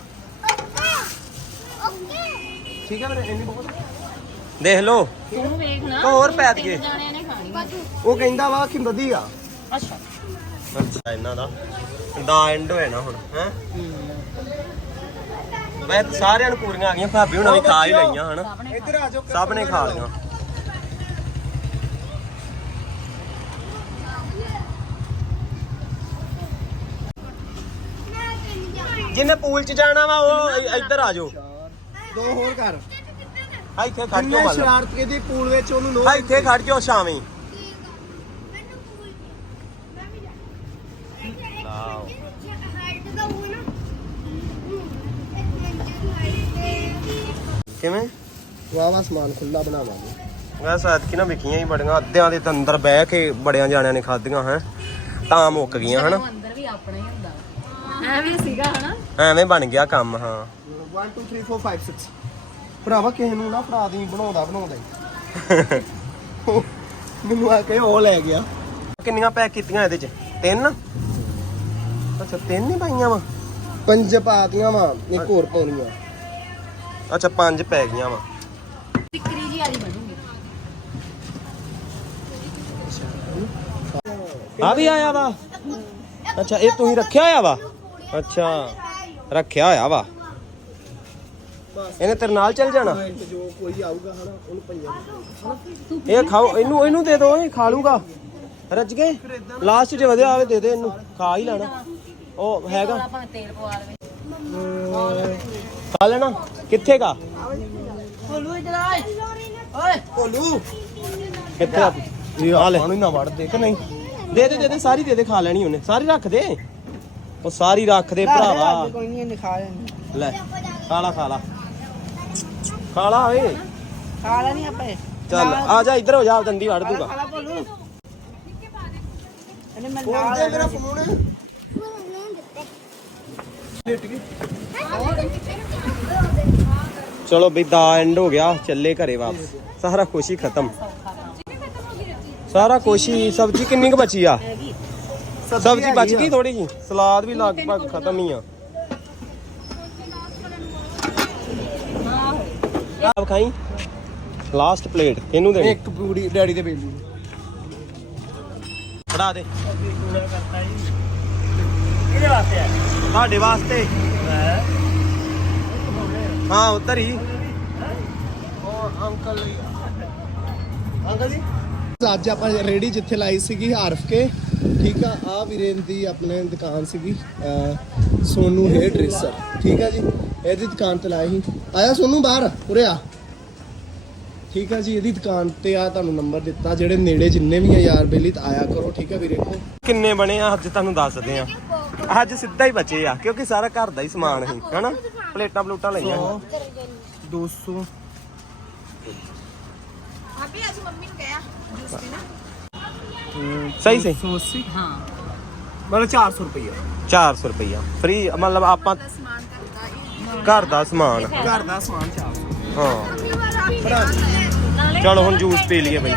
ਓਕੇ ਠੀਕ ਹੈ ਮੇਰੇ ਇੰਨੀ ਬਹੁਤ। ਦੇਖ ਲਓ। ਤੂੰ ਵੇਖ ਨਾ ਹੋਰ ਪੈ ਦਈਏ। ਜਾਣਿਆਂ ਨੇ ਖਾਣੀ ਉਹ ਕਹਿੰਦਾ ਵਾ ਕਿ ਵਧੀਆ ਅੱਛਾ। ਅੱਛਾ ਇਹਨਾਂ ਦਾ। ਦਾ ਐਂਡ ਹੋਇਆ ਨਾ ਹੁਣ ਹੈ? ਮੈਂ ਤਾਂ ਸਾਰਿਆਂ ਨੂੰ ਪੂਰੀਆਂ ਆ ਗਈਆਂ ਭਾਬੀ ਹੁਣਾਂ ਵੀ ਖਾ ਹੀ ਲਈਆਂ ਹਨਾ? ਇੱਧਰ ਆ ਜਾਓ ਸਭ ਨੇ ਖਾ ਲਈਆਂ। ਜਿਹਨੇ ਪੂਲ 'ਚ ਜਾਣਾ ਵਾ ਉਹ ਇੱਧਰ ਆ ਜਾਓ। ਦੋ ਹੋਰ ਕਰ ਆ ਇੱਥੇ ਖੜ ਜਿੰਨੇ ਜਾਓ ਮੱਲ ਸ਼ਰਾਰਤੀ ਦੀ ਪੂਲ ਵਿੱਚ ਉਹਨੂੰ ਨੋ ਆ ਇੱਥੇ ਖੜ ਜਾਓ ਸ਼ਾਮੀ। ਮੈਨੂੰ ਪੂਲ ਮੈਂ ਵੀ ਜਾ ਲਾਓ ਹਾਈਟ ਦਾ ਉਹ ਨਾ ਇੱਕ ਮਿੰਟ ਹਾਈਟ ਕਿਵੇਂ? ਵਾਹ ਵਾਹ ਸਮਾਨ ਖੁੱਲਾ ਬਣਾਵਾਂਗੇ। ਵੈਸੇ ਐਤਕੀ ਨਾ ਵਿਖੀਆਂ ਹੀ ਬੜੀਆਂ ਅੱਧਿਆਂ ਦੇ ਤਾਂ ਅੰਦਰ ਬਹਿ ਕੇ ਬੜਿਆਂ ਜਾਣਿਆਂ ਨੇ ਖਾਧੀਆਂ ਹੈ। ਤਾਂ ਮੁੱਕ ਗਈਆਂ ਹਨਾ? ਅੰਦਰ ਵੀ ਆਪਣਾ ਹੀ ਹੁੰਦਾ। ਐਵੇਂ ਸੀਗਾ ਹਨਾ? ਐਵੇਂ ਬਣ ਗਿਆ ਕੰਮ ਹਾਂ। 1 2 3 4 5 6 ਭਰਾਵਾ ਕਿਸੇ ਨੂੰ ਨਾ ਫੜਾ ਦੀ ਬਣਾਉਂਦਾ ਬਣਾਉਂਦਾ ਹੀ। ਉਹ ਮੈਨੂੰ ਆ ਕੇ ਉਹ ਲੈ ਗਿਆ। ਕਿੰਨੀਆਂ ਪੈਕ ਕੀਤੀਆਂ ਇਹਦੇ ਚ? ਤਿੰਨ? ਅੱਛਾ ਤਿੰਨ ਹੀ ਪਾਈਆਂ ਵਾ? ਪੰਜ ਪਾਤੀਆਂ ਵਾ ਇੱਕ ਹੋਰ ਪਾਉਣੀਆਂ। ਅੱਛਾ ਪੰਜ ਪੈ ਗਈਆਂ ਵਾ। ਟਿਕਰੀ ਜੀ ਵਾਲੀ ਬਣੂਗੀ। ਆ ਵੀ ਆਇਆ ਵਾ? ਅੱਛਾ ਇਹ ਤੁਸੀਂ ਰੱਖਿਆ ਹੋਇਆ ਵਾ? ਅੱਛਾ। ਰੱਖਿਆ ਹੋਇਆ ਵਾ। ਇਹਨੇ ਤੇਰੇ ਨਾਲ ਚੱਲ ਜਾਣਾ। ਤੇ ਜੋ ਕੋਈ ਆਊਗਾ ਹਨਾ ਉਹਨੂੰ ਪੰਜਾਂ ਇਹ ਖਾਓ ਇਹਨੂੰ ਇਹਨੂੰ ਦੇ ਦੋ ਇਹ ਖਾ ਲੂਗਾ। ਰੱਜ ਕੇ ਲਾਸਟ 'ਚ ਵਧਿਆ ਆਵੇ ਦੇ ਦੇ ਇਹਨੂੰ। ਖਾ ਹੀ ਲੈਣਾ। ਉਹ ਹੈਗਾ। ਖਾ ਲੈਣਾ। ਕਿੱਥੇ ਗਾ? ਭੋਲੂ ਕਿੱਥੇ ਆ? ਇਹ ਆ ਲੈ। ਪਾਣੀ ਨਾ ਵੜ ਦੇ ਕਿ ਨਹੀਂ? ਦੇ ਦੇ ਦੇ ਦੇ ਸਾਰੀ ਦੇ ਦੇ ਖਾ ਲੈਣੀ ਉਹਨੇ। ਸਾਰੀ ਰੱਖ ਦੇ। ਉਹ ਸਾਰੀ ਰੱਖ ਦੇ ਭਰਾਵਾ। ਕੋਈ ਨਹੀਂ ਲੈਣੀ ਲੈ ਖਾ ਲਾ ਖਾ ਲਾ ਖਾ ਲਾ ਓਏ। ਖਾ ਲੈਣੀ ਆਪੇ ਚੱਲ ਆ ਜਾ ਇੱਧਰ ਹੋ ਜਾ ਦੰਦੀ ਵੜ ਦੂਗਾ। ਖਾ ਲਾ ਬੋਲੂ ਇਹਨੇ ਮੈਂ ਫੋਨ ਨਾਲ ਦੇ ਮੇਰਾ ਫੋਨ। ਲਿਟ ਗਈ ਚਲੋ ਬਈ ਦਾ ਐਂਡ ਹੋ ਗਿਆ। ਚੱਲੇ ਘਰੇ ਵਾਪਸ। ਸਾਰਾ ਕੁਛ ਹੀ ਖਤਮ। ਸਾਰਾ ਕੁਛ ਹੀ ਸਬਜ਼ੀ ਕਿੰਨੀ ਕੁ ਬਚੀ ਆ? ਸਬਜ਼ੀ ਬਚ ਗਈ ਥੋੜੀ ਜੀ ਸਲਾਦ ਵੀ ਲਗਭਗ ਖਤਮ ਹੀ ਆ। ਆਪ ਖਾਈ? ਲਾਸਟ ਪਲੇਟ ਇਹਨੂੰ ਦੇ ਇੱਕ ਪੂੜੀ ਡੈਡੀ ਦੇ ਬੇਬੀ ਨੂੰ ਫੜਾ ਦੇ। ਇਹਦੇ ਵਾਸਤੇ ਆ? ਤੁਹਾਡੇ ਵਾਸਤੇ। ਹਾਂ ਉੱਧਰ ਹੀ। ਉਹ ਅੰਕਲ ਲਈ। ਅੰਕਲ ਜੀ? ਅੱਜ ਆਪਾਂ ਰੇੜੀ ਜਿੱਥੇ ਲਾਈ ਸੀਗੀ ਹਾਰਫ ਕੇ। ਠੀਕ ਆ ਆ ਵੀਰੇਨ ਦੀ ਆਪਣੇ ਦੁਕਾਨ ਸੀਗੀ ਸੋਨੂ ਹੇਅਰ ਡਰੈਸਰ। ਠੀਕ ਆ ਜੀ ਇਹਦੀ ਦੁਕਾਨ ਤੇ ਲਾਈ ਸੀ। ਆਇਆ ਸੋਨੂ ਬਾਹਰ ਉਰੇ ਆ। ਠੀਕ ਆ ਜੀ ਇਹਦੀ ਦੁਕਾਨ ਤੇ ਆ ਤੁਹਾਨੂੰ ਨੰਬਰ ਦਿੱਤਾ। ਜਿਹੜੇ ਨੇੜੇ ਜਿੰਨੇ ਵੀ ਆ ਯਾਰ ਬੇਲੀ ਤਾਂ ਆਇਆ ਕਰੋ ਠੀਕ ਆ ਵੀਰੇ। ਕੋ ਕਿੰਨੇ ਬਣੇ ਆ ਅੱਜ ਤੁਹਾਨੂੰ ਦੱਸਦੇ ਆ ਅੱਜ ਸਿੱਧਾ ਹੀ ਬਚੇ ਆ ਕਿਉਂਕਿ ਸਾਰਾ ਘਰ ਦਾ ਹੀ ਸਮਾਨ ਸੀ ਹਨਾ? ਪਲੇਟਾਂ ਪਲੂਟਾਂ ਲਈਆਂ ਸੀ। 200 ਆਪੇ ਅੱਜ ਮੰਮੀ ਨੂੰ ਕਿਹਾ ਜੂਸ ਪੀਣਾ। ਸਹੀ ਸਹੀ। 280 ਹਾਂ। ਮਤਲਬ 400 ਰੁਪਏ 400 ਰੁਪਈਆ। ਫ੍ਰੀ ਮਤਲਬ ਆਪਾਂ ਸਮਾਨ ਕਰਦਾ ਇਹ ਘਰ ਦਾ ਸਮਾਨ। ਘਰ ਦਾ ਸਮਾਨ 400 ਹਾਂ। ਚਲੋ ਹੁਣ ਜੂਸ ਪੀ ਲਈਏ ਬਈ।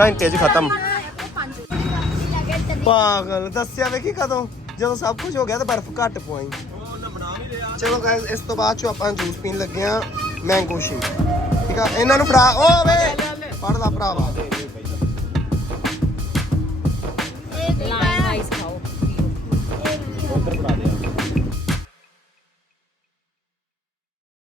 ਘੰਟੇ 'ਚ ਖਤਮ। ਪਾਗਲ ਦੱਸਿਆ ਵੇ ਕੀ ਕਦੋਂ? ਜਦੋਂ ਸਭ ਕੁਝ ਹੋ ਗਿਆ ਤਾਂ ਬਰਫ਼ ਘੱਟ ਪਵਾਈ। ਚਲੋ ਗਾਇਸ ਇਸ ਤੋਂ ਬਾਅਦ ਚੋ ਆਪਾਂ ਜੂਸ ਪੀਣ ਲੱਗੇ ਆ ਮੈਂਗੋ ਸ਼ੇਕ ਠੀਕ ਆ? ਇਹਨਾਂ ਨੂੰ ਫੜਾ ਓ ਵੇ! ਫੜ ਲਾ ਭਰਾਵਾ।